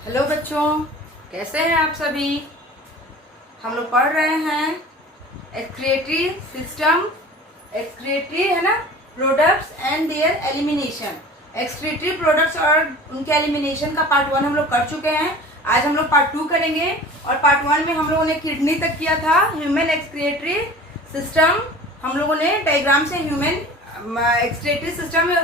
Hello बच्चों, कैसे हैं आप सभी। हम लोग पढ़ रहे हैं एक्सक्रीटरी सिस्टम, एक्सक्रीटरी है ना, products and there elimination. Excretory products और उनके एलिमिनेशन का पार्ट 1 हम लोग कर चुके हैं। आज हम लोग पार्ट 2 करेंगे और पार्ट 1 में हम लोगों ने किडनी तक किया था। ह्यूमन एक्सक्रीटरी सिस्टम हम लोगों ने डायग्राम से ह्यूमन एक्सक्रीटरी सिस्टम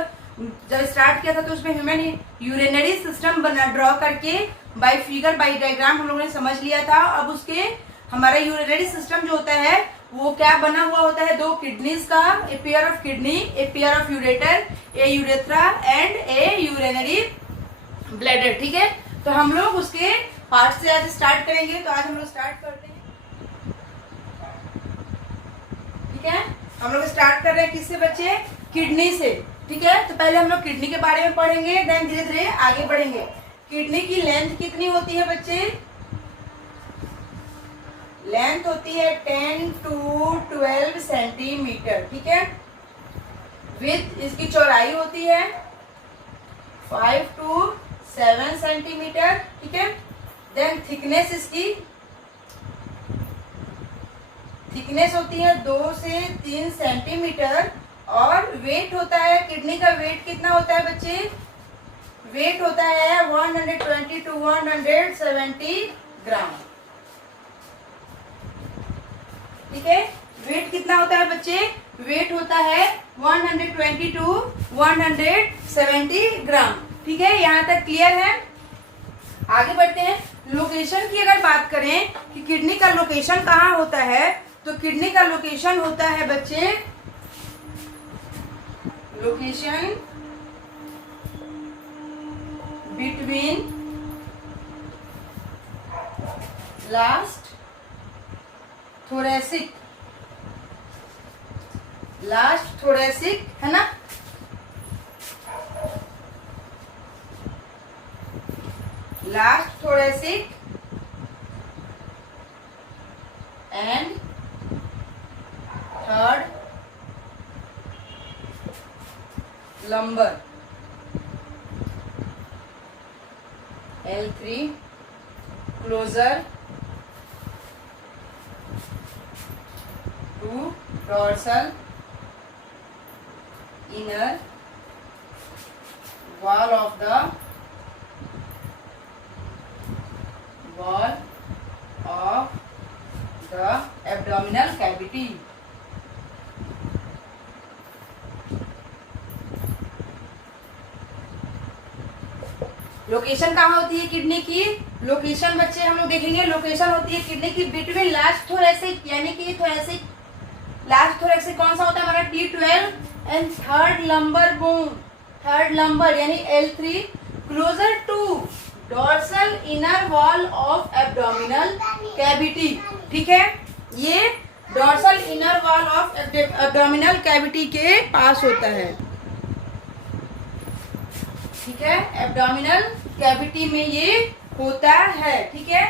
जब स्टार्ट किया था तो उसमें ह्यूमन यूरिनरी सिस्टम बना ड्रॉ करके बाय फिगर बाय डायग्राम हम लोगों ने समझ लिया था। अब उसके हमारा यूरिनरी सिस्टम जो होता है वो क्या बना हुआ होता है, 2 किडनीज का, a pair of kidney, a pair of ureter, A urethra and A urinary bladder. ठीक है, तो हम लोग उसके पार्ट से आज स्टार्ट करेंगे। तो आज हम लोग स्टार्ट करते हैं। ठीक है, हम लोग स्टार्ट कर रहे हैं किससे बच्चे, किडनी से। ठीक है, तो पहले हम लोग किडनी के बारे में पढ़ेंगे, देन धीरे धीरे आगे बढ़ेंगे। किडनी की लेंथ कितनी होती है बच्चे, लेंथ होती है 10 to 12 सेंटीमीटर। ठीक है, विड्थ इसकी चौड़ाई होती है 5 to 7 सेंटीमीटर। ठीक है, देन थिकनेस इसकी थिकनेस होती है 2 से 3 सेंटीमीटर। और वेट होता है, किडनी का वेट कितना होता है बच्चे, वेट होता है 120 to 170 ग्राम। ठीक है, वेट कितना होता है बच्चे, वेट होता है 120 to 170 ग्राम। ठीक है, यहाँ तक क्लियर है। आगे बढ़ते हैं। लोकेशन की अगर बात करें कि किडनी का लोकेशन कहाँ होता है, तो किडनी का लोकेशन होता है बच्चे, लोकेशन बिटवीन लास्ट थोरेसिक है ना, last thoracic and third lumbar L3 closer to dorsal inner wall of the abdominal cavity. Location कहाँ होती है किडनी की, लोकेशन बच्चे हम लोग देखेंगे। लोकेशन होती है किडनी की बिटवीन लास्ट थोरेसिक, यानी कि थोरेसिक, लास्ट थोरेसिक कौन सा होता है हमारा T12 and third lumbar bone, third lumbar यानी L3 closer to dorsal inner wall of abdominal cavity. ठीक है, ये dorsal inner wall of abdominal cavity के पास होता है। ठीक है, एब्डोमिनल कैविटी में ये होता है। ठीक है,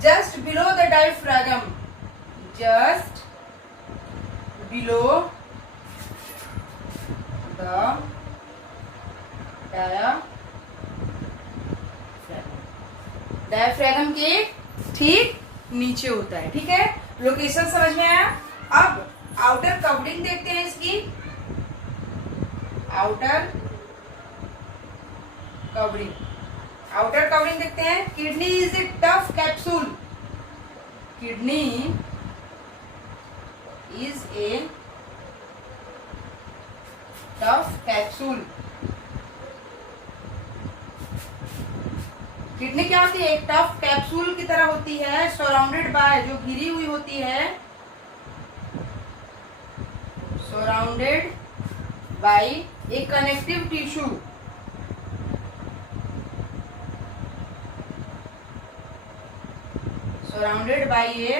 just below the diaphragm, just below the diaphragm के ठीक नीचे होता है। ठीक है, लोकेशन समझ में आया। अब आउटर कवरिंग देखते हैं इसकी, आउटर कवरिंग देखते हैं। Kidney is a tough capsule, kidney is a tough capsule. Kidney क्या होती है, एक टफ कैप्सूल की तरह होती है, सराउंडेड बाय, जो घिरी हुई होती है, surrounded by a connective tissue, surrounded by a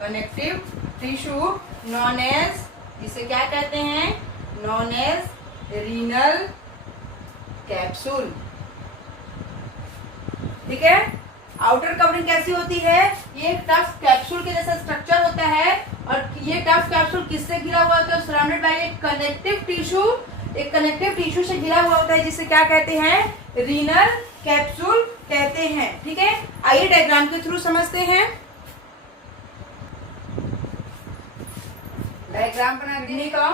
connective tissue known as, जिसे क्या कहते हैं, नॉन एज रीनल कैप्सूल। ठीक है, आउटर कवरिंग कैसी होती है, ये टफ कैप्सूल के जैसा स्ट्रक्चर होता है और ये टफ कैप्सूल किससे घिरा हुआ होता है, surrounded by a connective tissue, एक कनेक्टिव टिश्यू से घिरा हुआ होता है जिसे क्या कहते हैं, रीनल कैप्सूल कहते हैं। ठीक है, आइए डायग्राम के थ्रू समझते हैं। डायग्राम बनाने का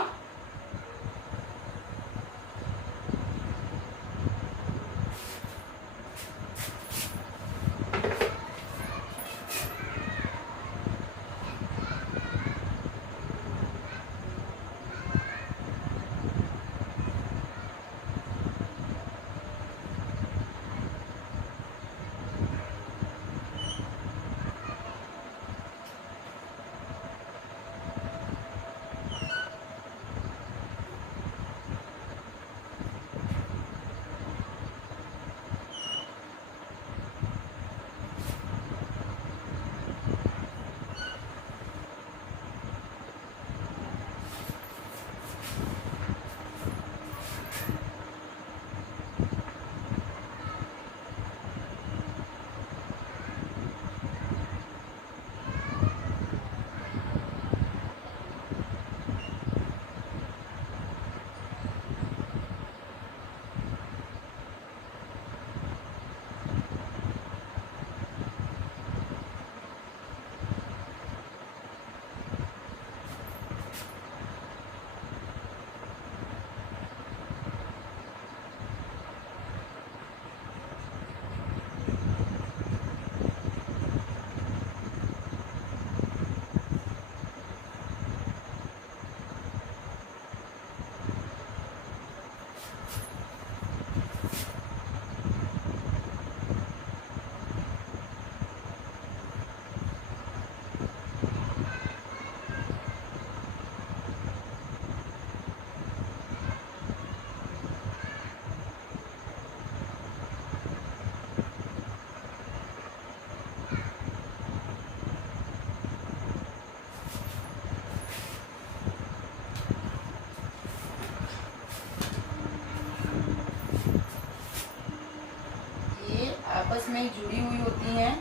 आपस में जुड़ी हुई होती हैं।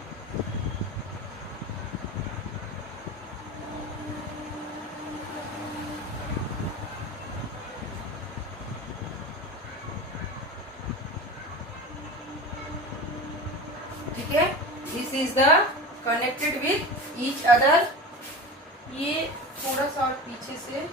ठीक है, this is the connected with each other. ये थोड़ा सा और पीछे से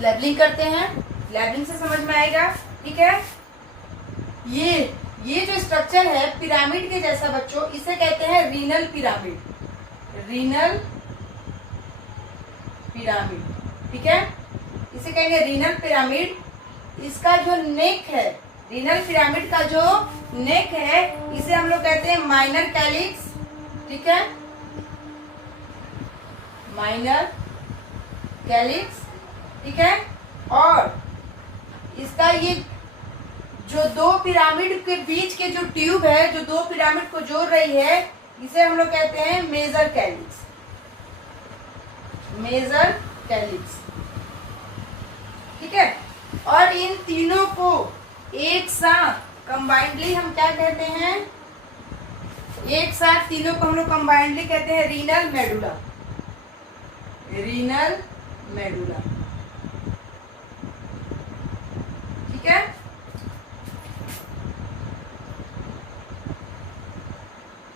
लेबलिंग करते हैं। लेबलिंग से समझ में आएगा। ठीक है, ये जो स्ट्रक्चर है पिरामिड के जैसा बच्चों, इसे कहते हैं रीनल पिरामिड। रीनल पिरामिड, ठीक है, इसे कहेंगे रीनल पिरामिड। इसका जो नेक है, रीनल पिरामिड का जो नेक है, इसे हम लोग कहते हैं माइनर कैलिक्स। ठीक है, माइनर कैलिक्स। ठीक है, और इसका ये जो दो पिरामिड के बीच के जो ट्यूब है, जो दो पिरामिड को जोड़ रही है, इसे हम लोग कहते हैं मेजर कैलिक्स। मेजर कैलिक्स, ठीक है। और इन तीनों को एक साथ कंबाइंडली हम क्या कहते हैं? एक साथ तीनों को हम लोग कंबाइंडली कहते हैं रीनल मेडुला। रीनल मेडुला, ठीक है।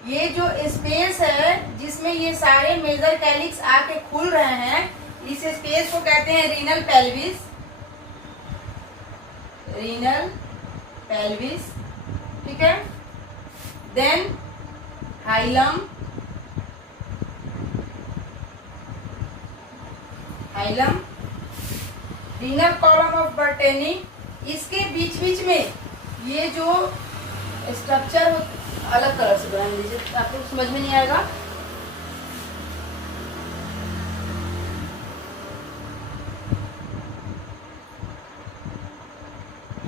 ये जो स्पेस है जिसमें ये सारे मेजर कैलिक्स आके खुल रहे हैं, इस स्पेस को कहते हैं रीनल पेल्विस। रीनल पेल्विस, ठीक है। Then hilum. Hilum, renal column of Bertini. इसके बीच बीच में ये जो स्ट्रक्चर अलग कलर से बना लीजिए, आपको समझ में नहीं आएगा।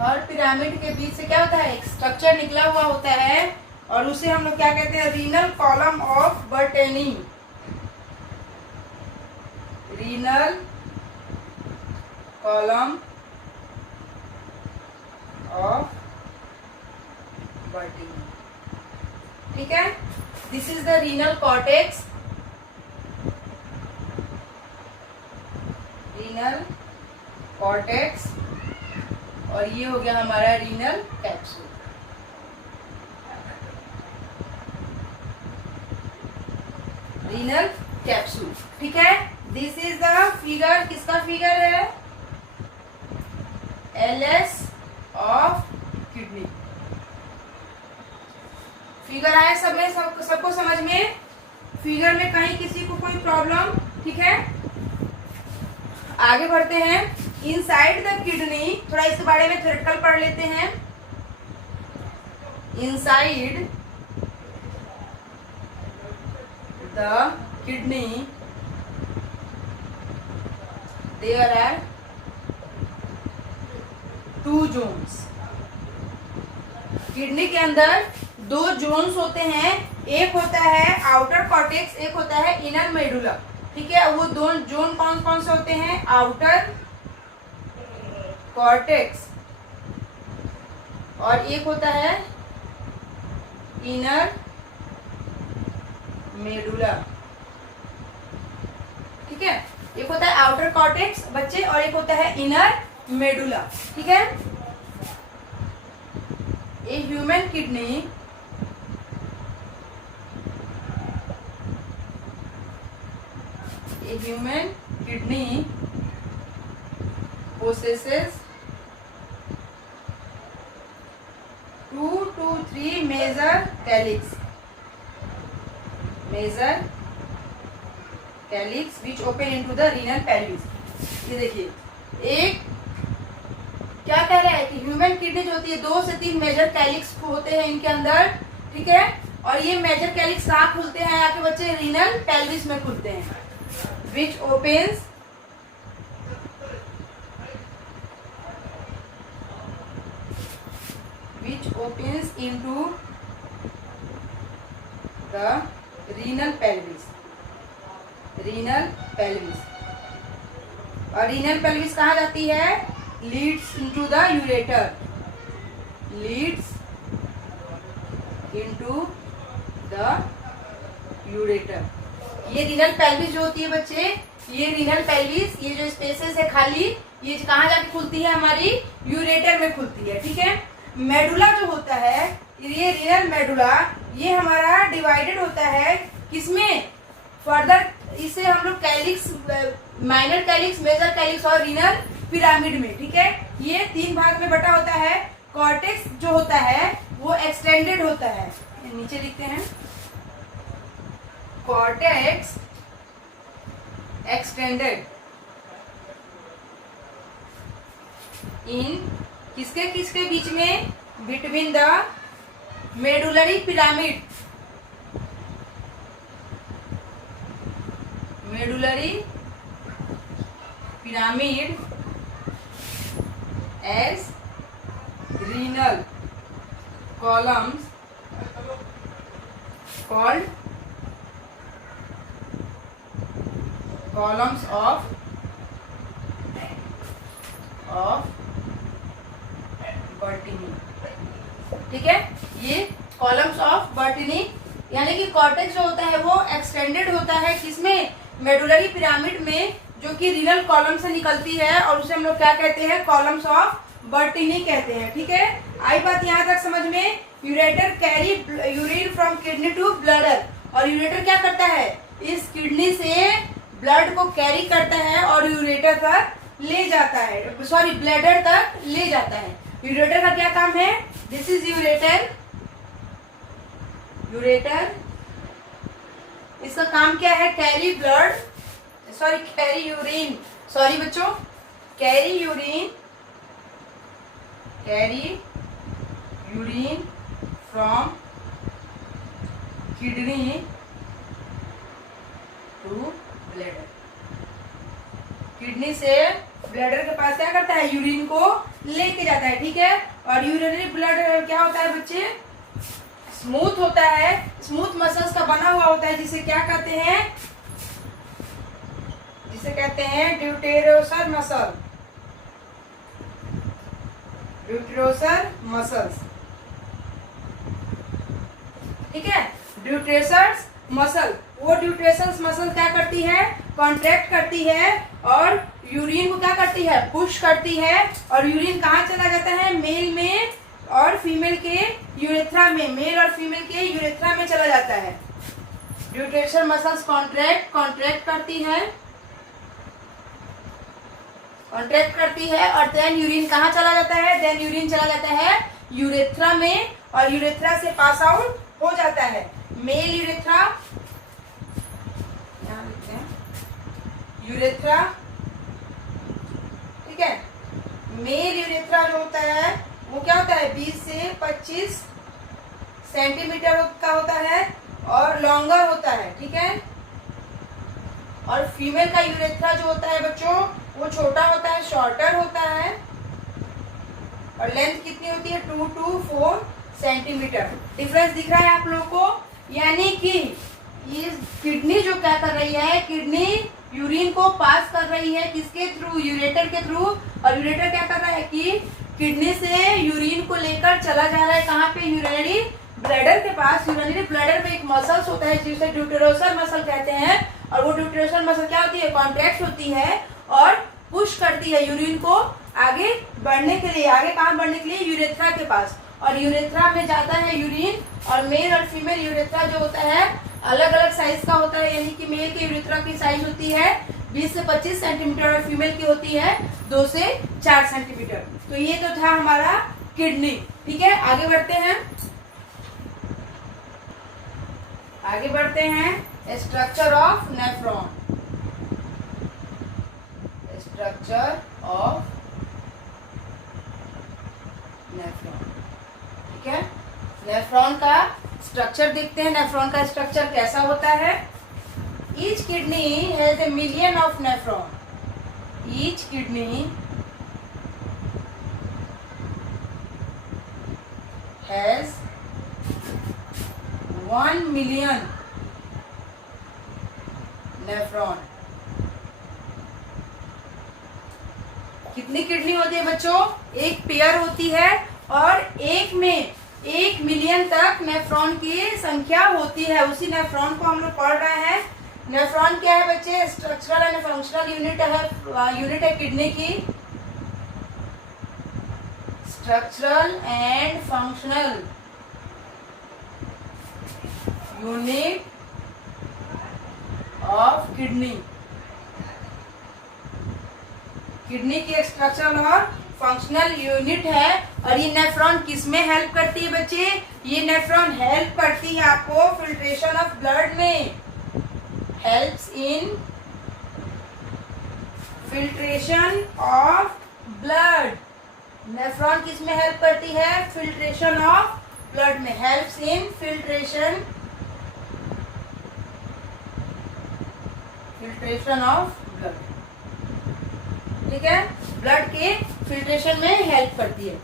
हर पिरामिड के बीच से क्या होता है? एक स्ट्रक्चर निकला हुआ होता है और उसे हम लोग क्या कहते हैं? Renal column of Bertini. Renal column of Bertini. ठीक है, this is the renal cortex, renal cortex, और ये हो गया हमारा रीनल कैप्सूल। रीनल कैप्सूल, ठीक है। दिस इज द फिगर, किसका फिगर है? LS of kidney. फिगर आया सब में, सबको समझ में? फिगर में कहीं किसी को कोई प्रॉब्लम? ठीक है, आगे बढ़ते हैं। इनसाइड द किडनी, थोड़ा इसके बारे में थ्योरेटिकल पढ़ लेते हैं। Inside the kidney there are 2 zones. Kidney के अंदर 2 जोन्स होते हैं, एक होता है आउटर कॉर्टेक्स, एक होता है इनर मेडुला। ठीक है, वो दो जोन कौन कौन से होते हैं? आउटर कॉर्टेक्स और एक होता है इनर मेडुला। ठीक है, एक होता है आउटर कॉर्टेक्स बच्चे और एक होता है इनर मेडुला। ठीक है, a human kidney possesses 2 to 3 major calyx which open into the renal pelvis। ये देखिए, एक क्या कह रहा है कि ह्यूमन किडनी जो होती है 2 से 3 मेजर कैलिक्स होते हैं इनके अंदर। ठीक है, और ये मेजर कैलिक्स कहाँ खुलते हैं आपके बच्चे? रीनल पेल्विस में खुलते हैं। which opens into the renal pelvis। और रीनल पेल्विस कहाँ जाती है? Leeds into the ureter. ये रीनल पेल्विस जो होती है बच्चे, ये रीनल पेल्विस, ये जो स्पेसेस है खाली, ये कहाँ जाके खुलती है? हमारी यूरेटर में खुलती है। ठीक है, मेडुला जो होता है, ये रीनल मेडुला, ये हमारा डिवाइडेड होता है किसमें? फर्दर इसे हम लोग calyx, minor calyx, major calyx और रीनल पिरामिड में। ठीक है, ये 3 भाग में बटा होता है। कॉर्टेक्स जो होता है वो एक्सटेंडेड होता है, नीचे लिखते हैं, कॉर्टेक्स एक्सटेंडेड इन किसके किसके बीच में? Between the medullary pyramid, as renal columns called columns of Bertini. ठीक है, ये कॉलम्स ऑफ बर्टिनी, यानी कि कॉर्टेक्स जो होता है वो एक्सटेंडेड होता है किसमें? मेडुलरी पिरामिड में, जो कि रीनल कॉलम से निकलती है और उसे हम लोग क्या कहते हैं? कॉलम्स ऑफ बर्टिनी कहते हैं। ठीक है, आई बात यहाँ तक समझ में? Ureter carry urine from kidney to bladder, और यूरेटर क्या करता है? इस किडनी से ब्लड को कैरी करता है और यूरेटर तक ले जाता है, सॉरी ब्लैडर तक ले जाता है। यूरेटर का क्या काम है? This is ureter. इसका काम क्या है? Carry blood, sorry carry urine, sorry बच्चों, carry urine from kidney to bladder. Kidney से ब्लैडर के पास क्या करता है? यूरिन को लेके जाता है। ठीक है, और यूरिनरी ब्लड क्या होता है बच्चे? स्मूथ होता है, स्मूथ मसल्स का बना हुआ होता है, जिसे क्या कहते हैं? जिसे कहते हैं ड्यूटेरोसर मसल, ड्यूटेरोसर मसल्स। ठीक है, ड्यूटेरोसर मसल, वो ड्यूटेरोसर मसल क्या करती है, कॉन्ट्रैक्ट करती है और यूरिन को क्या करती है, पुश करती है। और यूरिन कहाँ चला जाता है, मेल में और फीमेल के यूरेथ्रा में, मेल और फीमेल के यूरेथ्रा में चला जाता है। ड्यूटेरोसर मसल्स कॉन्ट्रैक्ट करती है, कॉन्ट्रैक्ट करती है और देन यूरिन कहाँ चला जाता है, देन यूरिन चला जाता है यूरेथ्रा में और यूरेथ्रा से पास आउट हो जाता है। मेल यूरेथ्रा, यहाँ लिखते हैं यूरेथ्रा, ठीक है। मेल यूरेथ्रा जो होता है वो क्या होता है, 20 से 25 सेंटीमीटर का होता है और लॉन्गर होता है, ठीक है। और फीमेल का यूरेथ्रा जो होता है बच्चों वो छोटा होता है, शॉर्टर होता है और लेंथ कितनी होती है, 2 to 4 सेंटीमीटर। डिफरेंस दिख रहा है आप लोगों को, यानी कि ये किडनी जो क्या कर रही है, किडनी यूरिन को पास कर रही है किसके थ्रू, यूरेटर के थ्रू। और यूरेटर क्या कर रहा है कि किडनी से यूरिन को लेकर चला जा रहा है कहाँ पे, यूरिनरी ब्लैडर के पास। यूरिनरी ब्लैडर में एक मसल्स होता है जिसे ड्यूटेरोसर मसल कहते हैं और वो ड्यूटेरोसर मसल क्या होती है, कॉन्ट्रैक्ट होती है और पुश करती है यूरिन को आगे बढ़ने के लिए। आगे कहाँ बढ़ने के लिए, यूरेथ्रा के पास। और यूरेथ्रा में जाता है यूरिन और मेल और फीमेल यूरेथ्रा जो होता है अलग अलग साइज का होता है, यानी कि मेल के यूरेथ्रा की साइज होती है 20 से 25 सेंटीमीटर और फीमेल की होती है 2 से 4 सेंटीमीटर। तो ये तो था हमारा किडनी, ठीक है। आगे बढ़ते हैं, आगे बढ़ते हैं structure of nephron, structure of nephron, ठीक है। नेफ्रॉन का स्ट्रक्चर देखते हैं, नेफ्रॉन का स्ट्रक्चर कैसा होता है। Each kidney has a million of nephron, each kidney has 1 million nephron. कितनी किडनी होती है बच्चों, एक पेयर होती है और एक में 1 मिलियन तक नेफ्रॉन की संख्या होती है। उसी नेफ्रॉन को हम लोग पढ़ रहे हैं। नेफ्रॉन क्या है बच्चे, स्ट्रक्चरल एंड फंक्शनल यूनिट है किडनी की, structural and functional unit of kidney. Kidney की एक स्ट्रक्चरल और फंक्शनल यूनिट है। और ये नेफ्रॉन किस में हेल्प करती है बच्चे, ये नेफ्रॉन हेल्प करती है आपको फिल्ट्रेशन ऑफ ब्लड में, helps in filtration of blood. Nephron किस में हेल्प करती है, फिल्ट्रेशन ऑफ ब्लड में, helps in filtration of blood, ठीक है। ब्लड के फिल्ट्रेशन में हेल्प करती है।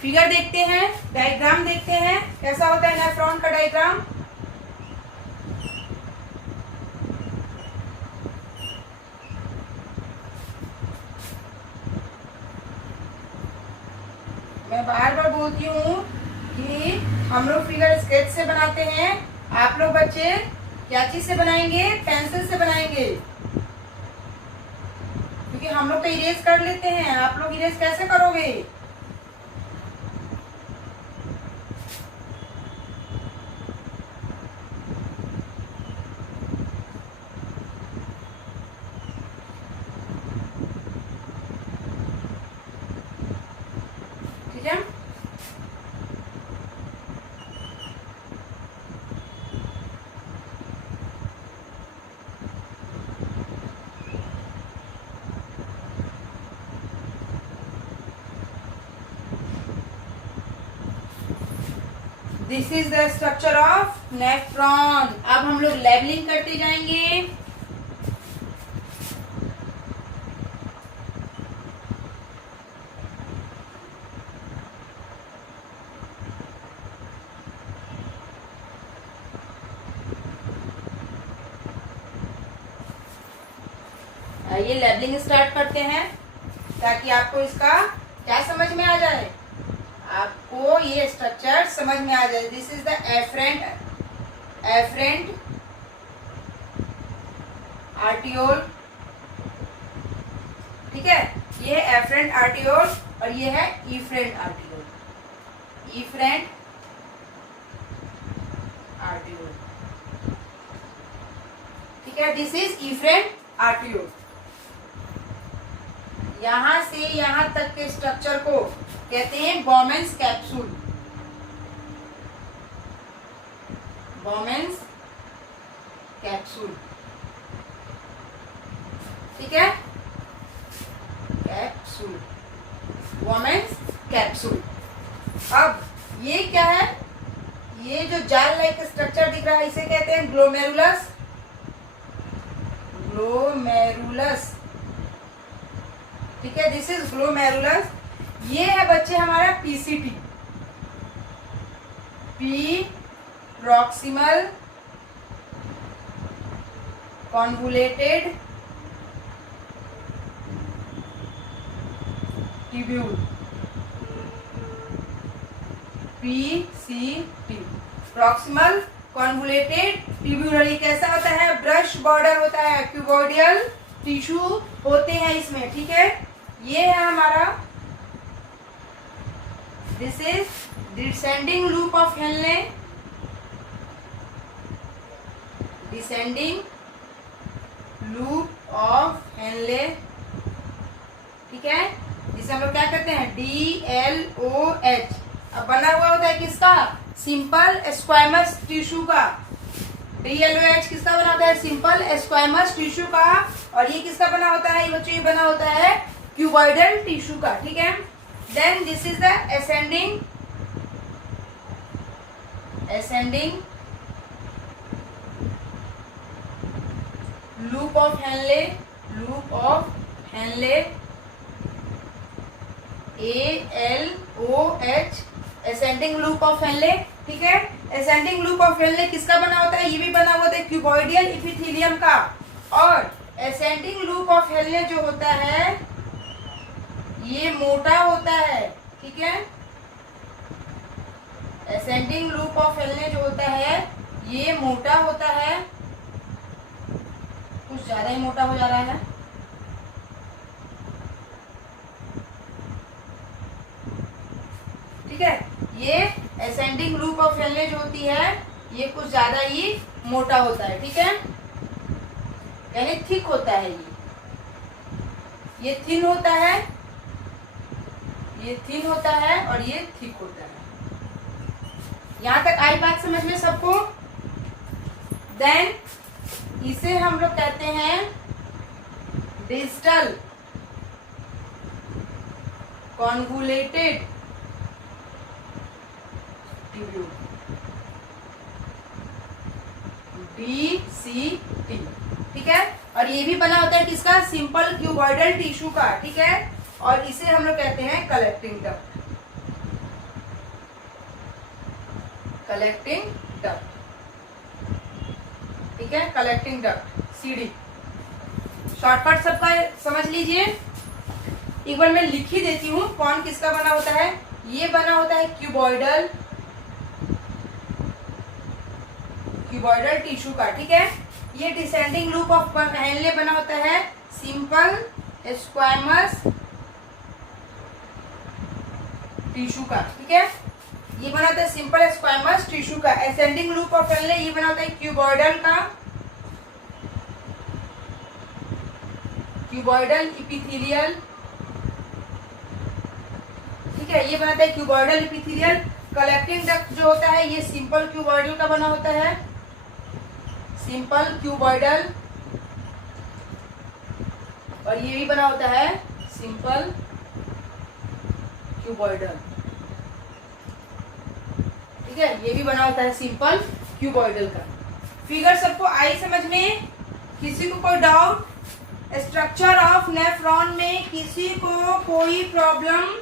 फिगर देखते हैं, डायग्राम देखते हैं कैसा होता है नेफ्रॉन का डायग्राम। मैं बार बार बोलती हूँ कि हम लोग फिगर स्केच से बनाते हैं, आप लोग बच्चे क्या चीज से बनाएंगे, पेंसिल से बनाएंगे, क्योंकि हम लोग तो इरेज कर लेते हैं, आप लोग इरेज कैसे करोगे। ठीक है, this is the structure of nephron. अब हम लोग लेबलिंग करते जाएंगे। आइए लेबलिंग स्टार्ट करते हैं ताकि आपको इसका क्या समझ में आ जाए, आपको ये स्ट्रक्चर समझ में आ जाए। This is the efferent arteriole, ठीक है, ये है एफरेंट आर्टियोल और ये है इफरेंट आर्टियोल, इफरेंट आर्टियोल, ठीक है, दिस इज इफरेंट आर्टियोल। यहां से यहां तक के स्ट्रक्चर को कहते हैं बॉमेंस कैप्सूल, बॉमेंस कैप्सूल, ठीक है, कैप्सूल, वोमेन्स कैप्सूल। अब ये क्या है, ये जो जाल लाइक स्ट्रक्चर दिख रहा है इसे कहते हैं ग्लोमेरुलस, ग्लोमेरुलस, ठीक है, दिस इज ग्लोमेरुलस। ये है बच्चे हमारा PCT, P proximal convoluted tubule, PCT, proximal convoluted tubule. ये कैसा होता है, ब्रश बॉर्डर होता है, क्यूबॉइडियल टिश्यू होते हैं इसमें, ठीक है। ये है हमारा, this is descending loop of Henle, descending loop of Henle, ठीक है, जिसे हम लोग क्या करते हैं DLOH। अब बना हुआ होता है किसका, सिंपल स्क्वामस टिश्यू का, DLOH किसका बना होता है, सिंपल स्क्वामस टिश्यू का। और ये किसका बना होता है, ये बच्चों ये बना होता है क्यूबॉइडल टिश्यू का, ठीक है। Then this is the ascending loop of Henle, loop of Henle, ALOH, ascending loop of Henle, ठीक है। ascending loop of Henle किसका बना होता है, ये भी बना हुआ था क्यूबॉइडियल इपिथेलियम का। और ascending loop of Henle जो होता है ये मोटा होता है, ठीक है, ascending loop of Henle जो होता है ये मोटा होता है, कुछ ज्यादा ही मोटा हो जा रहा है, ठीक है। ये ascending loop of Henle जो होती है ये कुछ ज्यादा ही मोटा होता है, ठीक है, यानी थिक होता है। ये थिन होता है, ये थिन होता है और ये थिक होता है। यहां तक आई बात समझ में सबको। देन इसे हम लोग कहते हैं डिस्टल कॉन्वुलेटेड ट्यूब्यूल, DCT, ठीक है। और ये भी बना होता है किसका, सिंपल क्यूबॉइडल टिश्यू का, ठीक है। और इसे हम लोग कहते हैं कलेक्टिंग डक्ट, कलेक्टिंग डक्ट, ठीक है, कलेक्टिंग डक्ट, CD। शॉर्टकट सबका समझ लीजिए। एक बार मैं लिख ही देती हूँ कौन किसका बना होता है। ये बना होता है क्यूबॉइडल टिश्यू का, ठीक है। ये डिसेंडिंग लूप ऑफ हेनले बना होता है सिंपल स्क्वामस टिश्यू का, ठीक है। ये बना होता है सिंपल स्क्वामस टिश्यू का। असेंडिंग लूप ऑफ हेनले ये बना होता है क्यूबॉइडल का, क्यूबॉइडल इपिथेलियल, ठीक है, ये बनाता है क्यूबॉइडल इपिथेलियल। कलेक्टिंग डक्ट जो होता है ये सिंपल क्यूबॉइडल का बना होता है, सिंपल क्यूबॉइडल। और ये भी बना होता है सिंपल क्यूबॉइडल, ठीक है, ये भी बना होता है सिंपल क्यूबॉइडल का। फिगर सबको आई समझ में? किसी को कोई डाउट? स्ट्रक्चर ऑफ नेफ्रॉन में किसी को कोई प्रॉब्लम?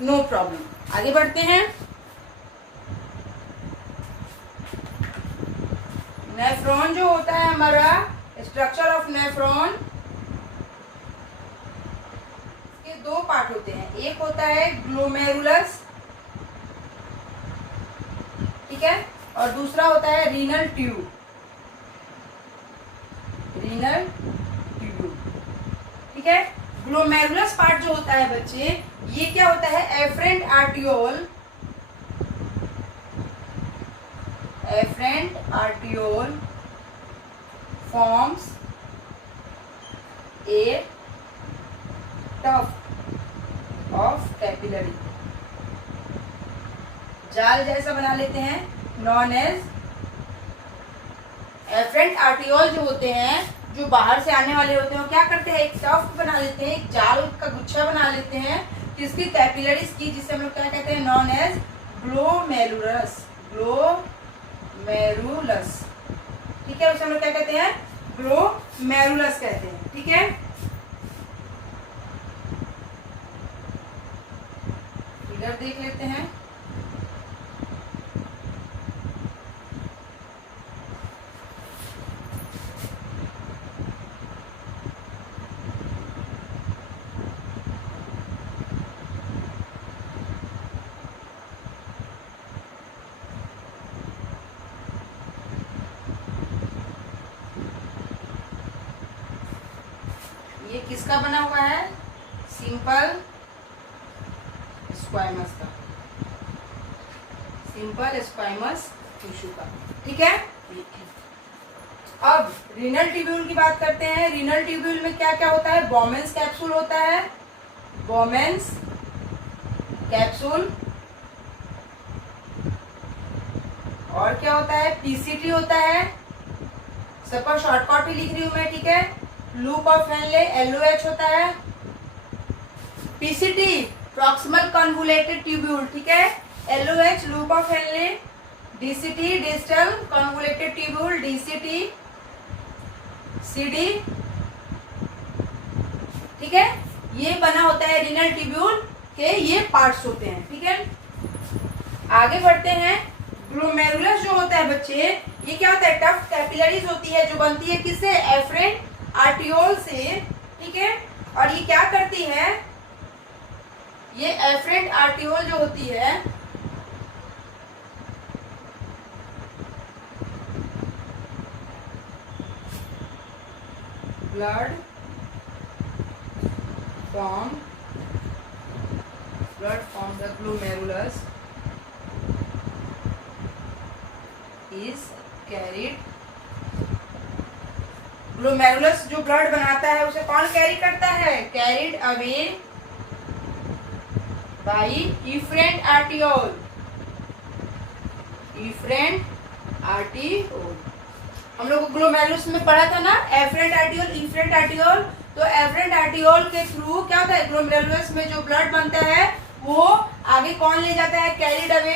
No problem. आगे बढ़ते हैं। नेफ्रॉन जो होता है हमारा, स्ट्रक्चर ऑफ नेफ्रॉन दो पार्ट होते हैं, एक होता है ग्लोमेरुलस, ठीक है, और दूसरा होता है रीनल ट्यूब। रीनल ट्यूब, ठीक है। ग्लोमेरुलस पार्ट जो होता है बच्चे, ये क्या होता है, efferent arteriole, efferent arteriole forms a tuft of capillary, जाल जैसा बना लेते हैं, नॉन एज एफरेंट आर्टियोल जो होते हैं, जो बाहर से आने वाले होते हैं, क्या करते हैं, एक टफ्ट बना लेते हैं, एक जाल का गुच्छा बना लेते हैं किसकी, कैपिलरीज की, जिसे हम लोग क्या कहते हैं, नॉन एज ग्लोमेरुलस, ग्लोमेरुलस, ठीक है। उसे हम लोग क्या कहते हैं, ग्लोमेरुलस कहते हैं, ठीक है। फिगर देख लेते हैं। ये किसका बना हुआ है, सिंपल स्क्वाइमस का, सिंपल स्क्वाइमस टिश्यू का, ठीक है। अब रीनल ट्यूब्यूल की बात करते हैं। रीनल ट्यूब्यूल में क्या क्या होता है, बोमेंस कैप्सूल होता है, बोमेंस कैप्सूल, और क्या होता है, पीसीटी होता है, सबका शॉर्टकट ही लिख रही हूं मैं, ठीक है। लूप ऑफ हेनले, एलओएच होता है, पीसीटी प्रॉक्सिमल कन्वोलेटेड ट्यूब्यूल, ठीक है, LOH loop of Henle, DCT distal convoluted tubule, DCT, CD, ठीक है। ये बना होता है रीनल ट्यूब्यूल के, ये पार्ट्स होते हैं, ठीक है। आगे बढ़ते हैं। ग्लोमेरुलस जो होता है बच्चे, ये क्या होता है, टफ्ट कैपिलरीज होती है, जो बनती है किससे, एफरेंट आर्टियोल से, ठीक है। और ये क्या करती है, ये एफरेंट आर्टियोल जो होती है, blood from the glomerulus is carried, glomerulus जो ब्लड बनाता है उसे कौन कैरी करता है, carried away by efferent arteriole, efferent arteriole. हम लोग ग्लोमेरुलस में पढ़ा था ना, एफरेंट आर्टियोल, इफरेंट आर्टियोल। तो एफरेंट आर्टियोल के थ्रू क्या होता है, ग्लोमेरुलस में जो ब्लड बनता है वो आगे कौन ले जाता है, carried away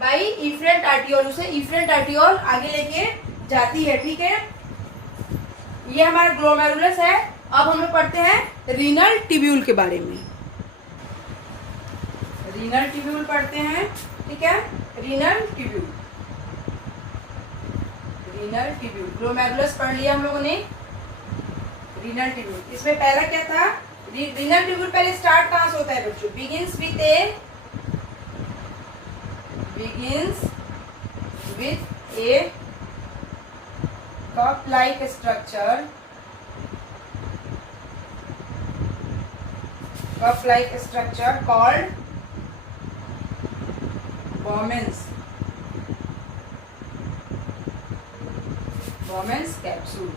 by efferent arteriole, उसे इफरेंट आर्टियोल आगे लेके जाती है, ठीक है। ये हमारा ग्लोमेरुलस है। अब हम लोग पढ़ते हैं रीनल ट्यूब्यूल के बारे में। रीनल ट्यूब्यूल पढ़ते हैं, ठीक है। Renal tubule, renal tubule, glomerulus पढ़ लिया हम लोगों ने। रीनल ट्यूब्यूल, इसमें पहला क्या था, रीनल ट्यूब्यूल पहले स्टार्ट कहां से होता है बच्चों, begins with A cup like structure, cup like structure called Bowman's capsule।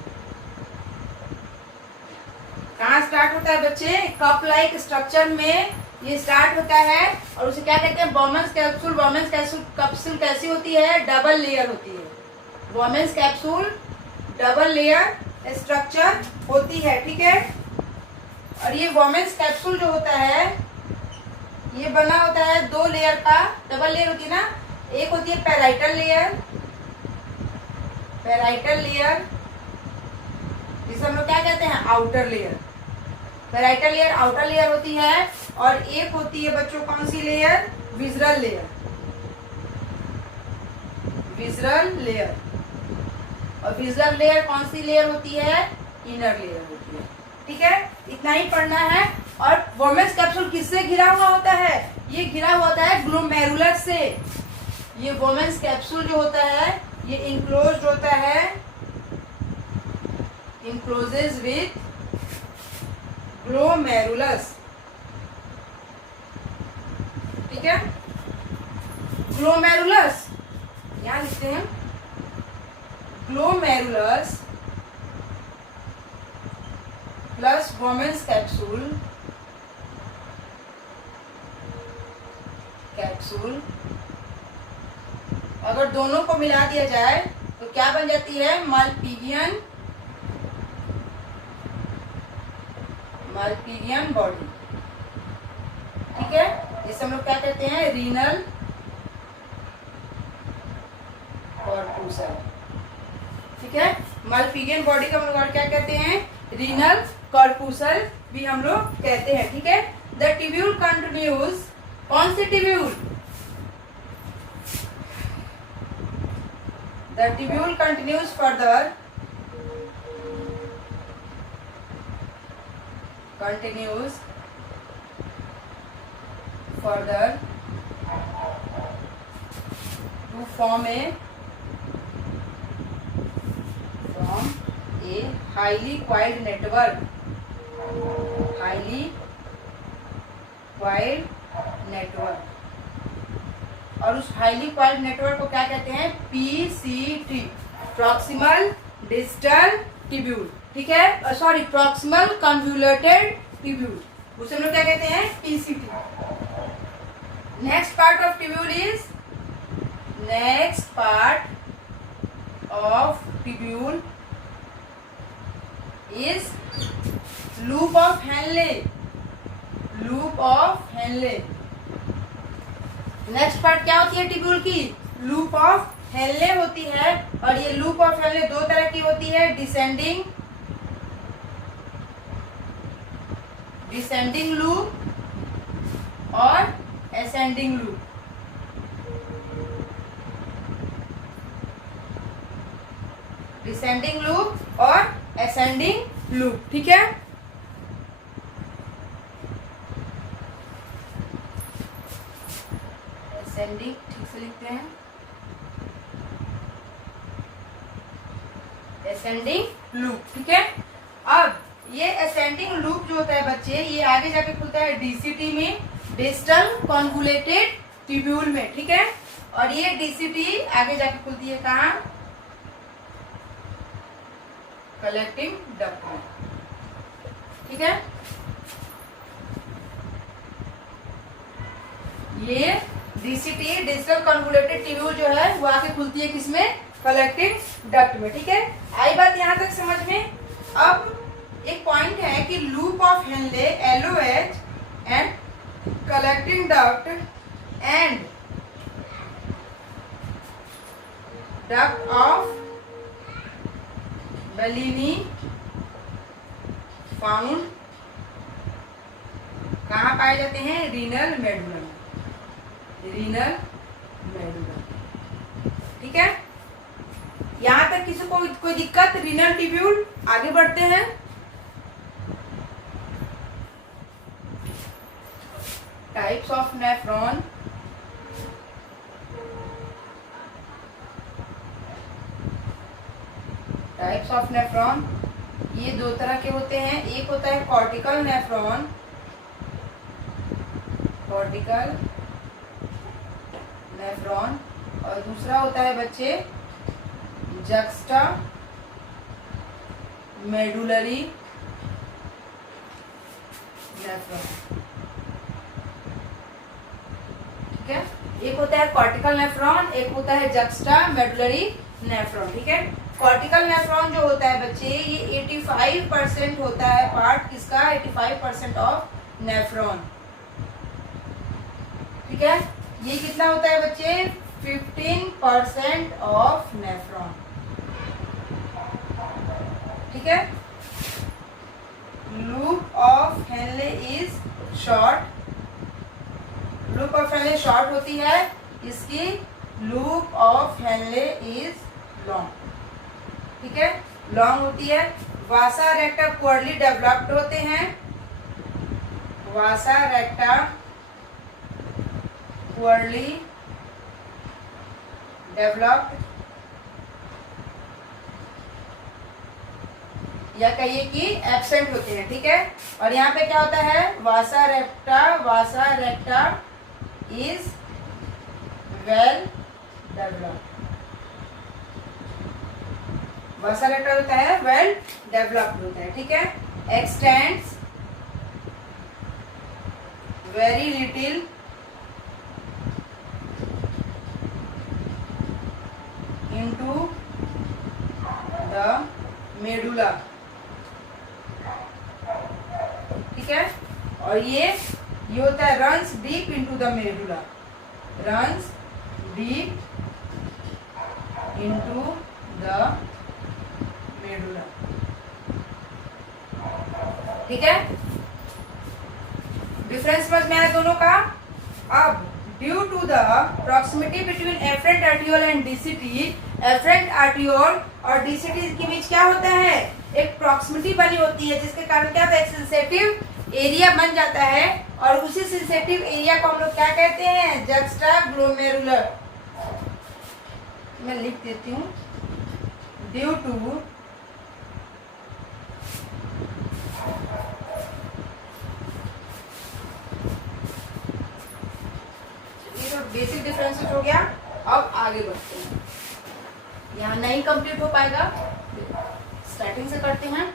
कहाँ स्टार्ट होता है बच्चे, कप लाइक स्ट्रक्चर में ये स्टार्ट होता है, और उसे क्या कहते हैं, बॉमेंस कैप्सूल। बॉमेंस कैप्सूल कैसी होती है, डबल लेयर होती है। Bowman's capsule double layer structure होती है, ठीक है। और ये वोमेन्स कैप्सूल जो होता है, ये बना होता है दो लेयर का, डबल लेयर होती है ना, एक होती है पैराइटल लेयर, पैराइटल लेयर जिसे हम लोग क्या कहते हैं, outer layer. Parietal layer outer layer होती है, और एक होती है बच्चों कौन सी layer, visceral layer, visceral layer. और विजरल लेयर कौन सी लेयर होती है, इनर लेयर होती है, ठीक है। इतना ही पढ़ना है। और वोमेन्स कैप्सूल किससे घिरा हुआ होता है? ये घिरा हुआ होता है ग्लोमेरुलर से। ये वोमेन्स कैप्सूल जो होता है ये इनक्लोज्ड होता है, इनक्लोजेज विथ ग्लोमेरुलस। ठीक है, ग्लोमेरुलस यहां लिखते हैं, glomerulus plus women's capsule, capsule अगर दोनों को मिला दिया जाए तो क्या बन जाती है? माल्पीगियन, माल्पीगियन बॉडी। ठीक है, जिसे हम लोग क्या कहते हैं? रीनल कॉर्पुसल। ठीक है, माल्पीगियन बॉडी का हम लोग और क्या कहते हैं? रीनल कॉर्पुसल भी हम लोग कहते हैं। ठीक है, द ट्यूब्यूल कंटिन्यूज, कौन सी tubule? The tubule continues further, continues further to form a highly coiled network, highly coiled network। और उस हाईली कॉइल्ड नेटवर्क को क्या कहते हैं? PCT, proximal distal tubule. ठीक है, सॉरी, प्रॉक्सिमल कन्वोल्यूटेड ट्यूब्यूल, उसे हम लोग क्या कहते हैं? PCT। Next part of tubule is, next part of tubule is loop of Henle, loop of Henle. Next part क्या होती है ट्यूब्यूल की? लूप ऑफ हेनले होती है। और ये लूप ऑफ हेनले दो तरह की होती है, डिसेंडिंग, डिसेंडिंग लूप और असेंडिंग लूप। डिसेंडिंग लूप और असेंडिंग लूप। ठीक है, असेंडिंग ठीक से लिखते हैं, असेंडिंग लूप। ठीक है, अब ये असेंडिंग लूप जो होता है बच्चे, ये आगे जाके खुलता है DCT में, डिस्टल कॉन्वोल्यूटेड ट्यूब्यूल में। ठीक है, और ये DCT आगे जाके खुलती है कहाँ? कलेक्टिंग डक्ट में। ठीक है, ये DCT डिस्टल कॉन्वोल्यूटेड ट्यूब्यूल जो है वो आके खुलती है किसमें? कलेक्टिंग डक्ट में। ठीक है, आई बात यहां तक समझ में। अब एक पॉइंट है कि loop of Henle, LOH and collecting duct and duct of Bellini found कहाँ पाए जाते हैं? Renal medulla, renal medulla. ठीक है, यहां तक किसी को कोई दिक्कत? रीनल ट्यूब्यूल, आगे बढ़ते हैं। Types of nephron, types of nephron ये दो तरह के होते हैं। एक होता है कॉर्टिकल नेफ्रॉन, कॉर्टिकल नेफ्रॉन, और दूसरा होता है बच्चे जक्स्टा मेडुलरी नेफ्रॉन। ठीक है, एक होता है कॉर्टिकल नेफ्रॉन, एक होता है जक्स्टा मेडुलरी नेफ्रॉन। ठीक है, कॉर्टिकल नेफ्रॉन जो होता है बच्चे, ये 85% होता है पार्ट किसका? 85% ऑफ नेफ्रॉन। ठीक है, ये कितना होता है बच्चे? 15% ऑफ नेफ्रॉन। ठीक है, loop of Henle is short, loop of Henle short होती है, इसकी loop of Henle is long. ठीक है, लॉन्ग होती है। वासा रेक्टा पोअरली डेवलप्ड होते हैं, वासा रेक्टा पुअरली डेवलप्ड, या कहिए कि एब्सेंट होते हैं, ठीक है। और यहाँ पे क्या होता है, vasa recta is well developed. Vasa recta होता है वेल डेवलप्ड होता है, ठीक है। Extends very little into the medulla, ठीक है। और ये होता है runs deep into the medulla, runs deep into the medulla, ठीक है। डिफरेंस समझ में आया दोनों का। अब due to the proximity between efferent arteriole and DCT, afferent arteriole और डीसीटी के बीच क्या होता है, एक प्रॉक्सिमिटी बनी होती है, जिसके कारण क्या होता है, एक सेंसिटिव एरिया बन जाता है। और उसी सेंसिटिव एरिया को हम लोग क्या कहते हैं, जक्स्टाग्लोमेरुलर। मैं लिख देती हूँ, ड्यू टू बेसिक डिफरेंसेस हो गया। अब आगे बढ़ते हैं, यहाँ नहीं कंप्लीट हो पाएगा, स्टार्टिंग से करते हैं।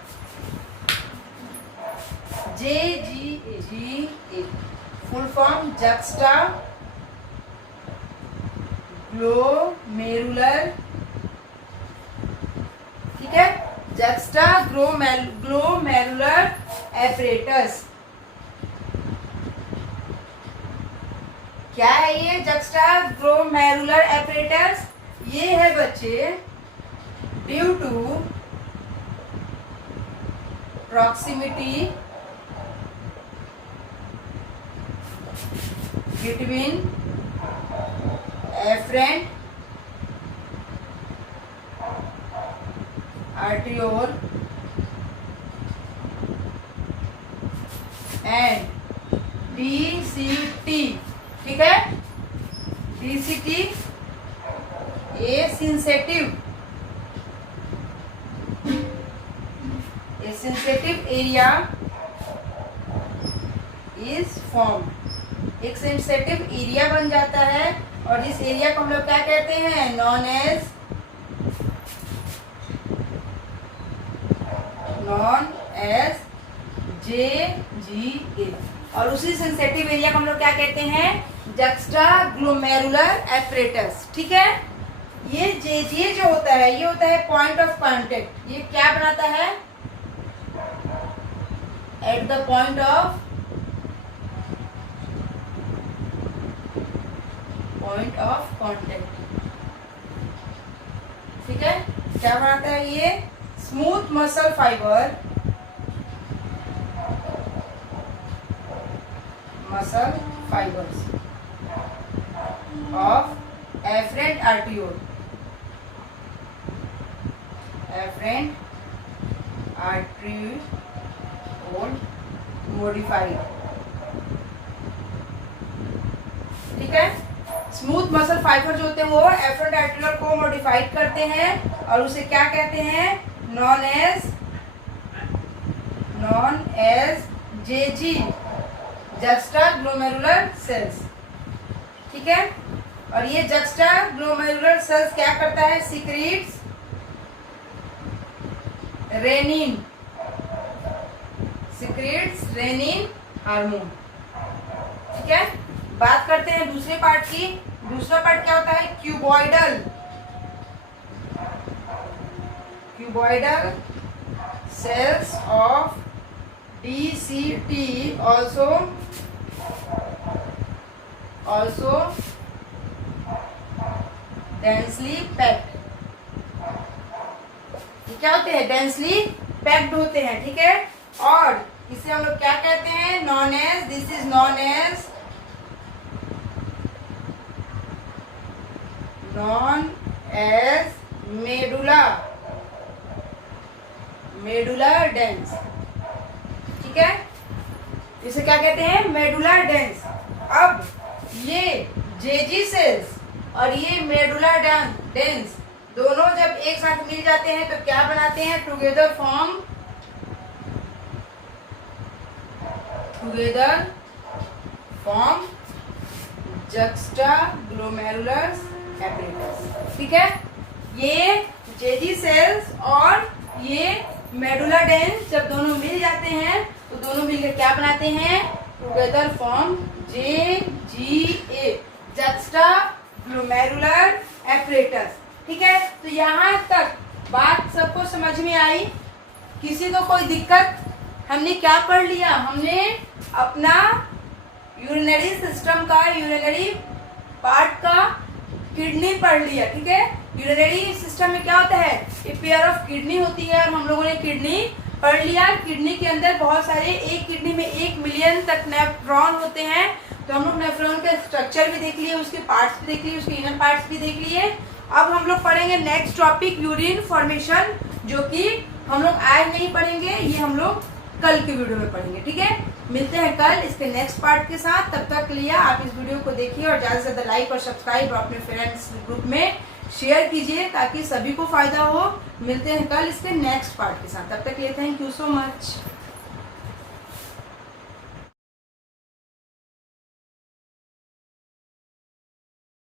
JGA full form juxta glomerular, ठीक है, जक्स्टा ग्लोमेरुलर एपरेटस। क्या है ये जक्स्टा ग्लोमेरुलर एपरेटस? ये है बच्चे due to proximity between efferent arteriole and DCT, ठीक है। DCT a sensitive area is form, एक सेंसिटिव एरिया बन जाता है। और इस एरिया को हम लोग क्या कहते हैं, नॉन एज JGA। और उसी सेंसिटिव एरिया को हम लोग क्या कहते हैं, जक्स्टाग्लोमेरुलर एपरेटस, ठीक है। ये JGA जो होता है, ये होता है पॉइंट ऑफ कांटेक्ट। ये क्या बनाता है, at the point of contact, ठीक है। क्या बनाता है ये, smooth muscle fibres of afferent arteriole modified, ठीक है। स्मूथ मसल फाइबर जो होते हैं वो एफरेंट आर्टियोल को मॉडिफाइड करते हैं और उसे क्या कहते हैं, known as JG, juxtaglomerular cells, ठीक है। और ये जक्स्टाग्लोमेरुलर सेल्स क्या करता है, सीक्रेट्स रेनिन हार्मोन, ठीक है। बात करते हैं दूसरे पार्ट की। दूसरा पार्ट क्या होता है, cuboidal cells of DCT also densely packed. ये क्या होते हैं, डेंसली पैक्ड होते हैं, ठीक है। और इसे हम लोग क्या कहते हैं, this is known as macula densa, ठीक है। इसे क्या कहते हैं? Macula densa. अब ये जेजी सेल्स और ये मेडुला डेंस दोनों जब एक साथ मिल जाते हैं तो क्या बनाते हैं? Together form juxtaglomerular apparatus. ठीक है, ये जेजी सेल्स और ये मेडुला डेंस जब दोनों मिल जाते हैं तो दोनों मिलकर क्या बनाते हैं? Together form JGA, juxtaglomerular apparatus. ठीक है, तो यहाँ तक बात सबको समझ में आई? किसी को कोई दिक्कत? हमने क्या पढ़ लिया? हमने अपना यूरिनरी सिस्टम का, यूरिनरी पार्ट का किडनी पढ़ लिया। ठीक है, यूरिनरी सिस्टम में क्या होता है? एक पेयर ऑफ किडनी होती है और हम लोगों ने किडनी पढ़ लिया। किडनी के अंदर बहुत सारे, एक किडनी में 1 मिलियन तक नेफ्रॉन होते हैं। तो हम लोग नेफ्रॉन का स्ट्रक्चर भी देख लिए, उसके पार्ट्स भी देख लिए, उसके इनर पार्ट्स भी देख लिए। अब हम लोग पढ़ेंगे नेक्स्ट टॉपिक यूरिन फॉर्मेशन, जो कि हम लोग आज नहीं पढ़ेंगे, ये हम लोग कल के वीडियो में पढ़ेंगे। ठीक है, मिलते हैं कल इसके नेक्स्ट पार्ट के साथ। तब तक के लिए आप इस वीडियो को देखिए और ज़्यादा से ज़्यादा लाइक और सब्सक्राइब और अपने फ्रेंड्स ग्रुप में शेयर कीजिए ताकि सभी को फायदा हो। मिलते हैं कल इसके नेक्स्ट पार्ट के साथ। तब तक के लिए थैंक यू सो मच।